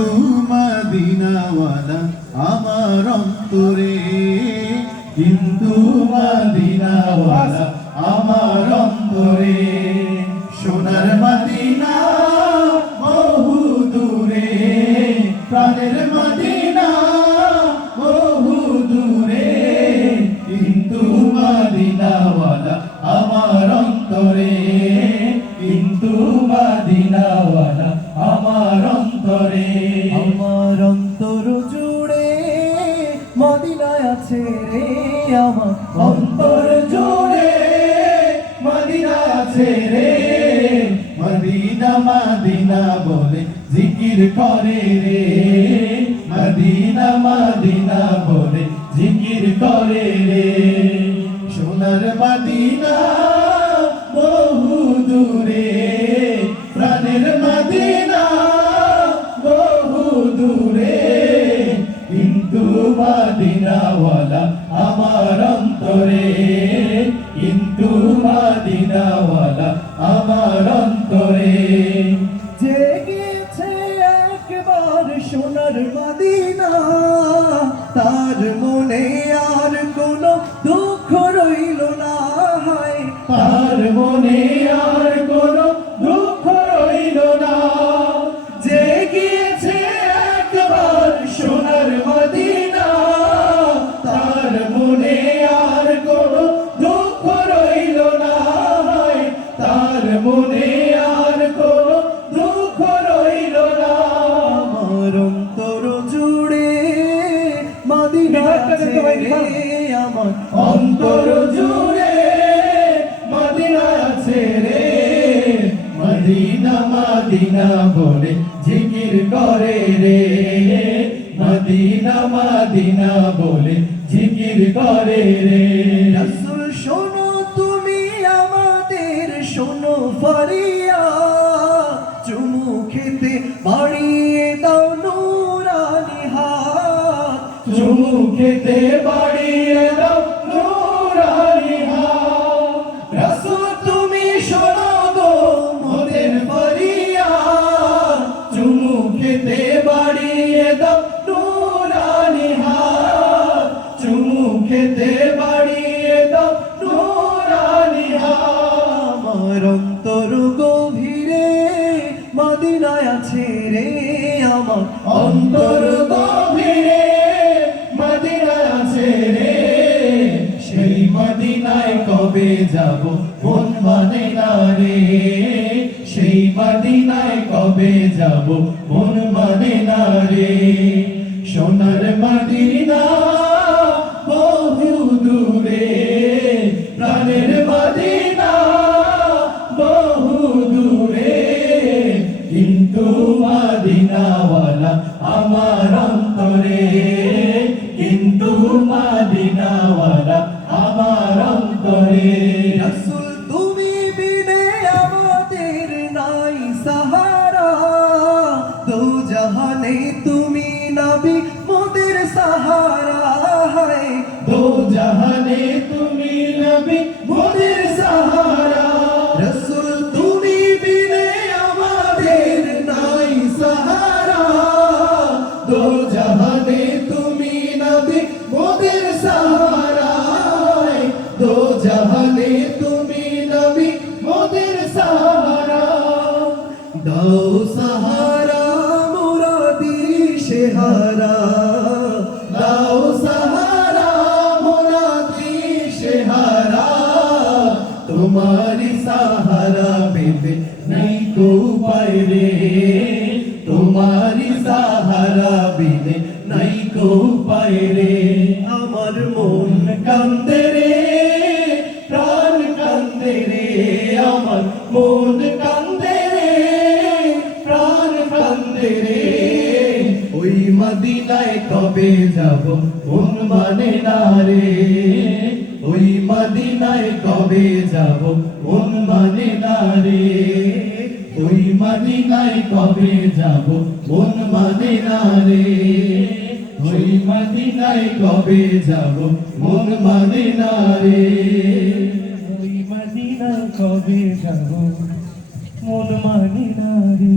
কিন্তু মদিনাওয়ালা আমার অন্তরে, কিন্তু মদিনাওয়ালা আমার অন্তরে। সোনার মদিনা বহু দূরে, প্রাণের মদিনা বহু দূরে, কিন্তু মদিনাওয়ালা আমার অন্তরে, কিন্তু মদিনাওয়ালা আমার অন্তরে। আমার অন্তর জুড়ে মদিনায় আছে রে, আমার অন্তর জুড়ে মদিনা আছে রে, মদিনা মদিনা বলে জিকির করে রে, মদিনা মদিনা বলে জিকির করে রে। সোনার মদিনা বহু দূরে, প্রাণের মদিনা বহু দূরে, কিন্তু মদিনাওয়ালা আমার অন্তরে, কিন্তু মদিনাওয়ালা আমার অন্তরে। যে গিয়েছে একবার সোনার মদিনা, তার মনে আর কোনো দুঃখ রইল না, হায় তার মনে আর কোনো দুঃখ রইল না। যে গিয়েছে একবার সোনার মদিনা, তার মনে আর কোনো দুঃখ রইল না, তার মনে আর কোনো দুঃখ রইল না। আমার অন্তর জুড়ে মদিনা আছে রে, আমার অন্তর জুড়ে মদিনা আছে রে, মদিনা মদিনা বলে জিকির করে রে, মদিনা মদিনা বলে জিকির করে রে। রাসূল শোনো তুমি আমাদের, শোনো ফরিয়াদ, চুমু খেতে বাড়িয়ে দাও নূরানি হাত, চুমু খেতে বাড়িয়ে দাও নূরানি হাত। রাসূল তুমি শোনো গো মোদের ফরিয়াদ, চুমু খেতে বাড়িয়ে দাও নূরানি হাত, চুমু খেতে বাড়িয়ে দাও নূরানি হাত। আমার অন্তর গভীরে মদিনায় আছে রে, আমার অন্তর গভীরে মদিনা আছে রে, সেই মদিনায় কবে যাব মন মানে না রে, সেই মদিনায় কবে যাব মন মানে না রে। সোনার মদিনা বহু দূরে, প্রাণের মদিনা বহু দূরে, কিন্তু মদিনাওয়ালা আমার অন্তরে, কিন্তু মদিনাওয়ালা আমার অন্তরে। রাসূল তুমি বিনে আমাদের নাই সাহারা, দো জাহানে তুমি নবী মোদের সাহারা, হায় দো জাহানে তুমি নবী মোদের সাহারা। রাসূল তুমি বিনে আমাদের নাই সাহারা, দো জাহানে তুমি নবী মোদের সাহারা, দো জাহানে তুমি নবী মোদের সাহারা। দাও সাহারা মোরা দিশেহারা, দাও সাহারা মোরা দিশেহারা, তোমারি সাহারা পেতে নাই কো উপায় রে, তোমারি সাহারা বিনে নাই কো উপায় রে। আমার মন কান্দে রে, প্রাণ কান্দে রে, আমার মন কান্দে রে, প্রাণ কান্দে রে। ওই মদিনায় কবে যাব মন মানে না রে, ওই মদিনায় কবে যাব মন মানে না রে, ওই মদিনায় কবে যাব মন মানে না রে, ওই মদিনায় কবে যাব মন মানে না রে, ওই মদিনায় কবে যাব মন মানে না রে।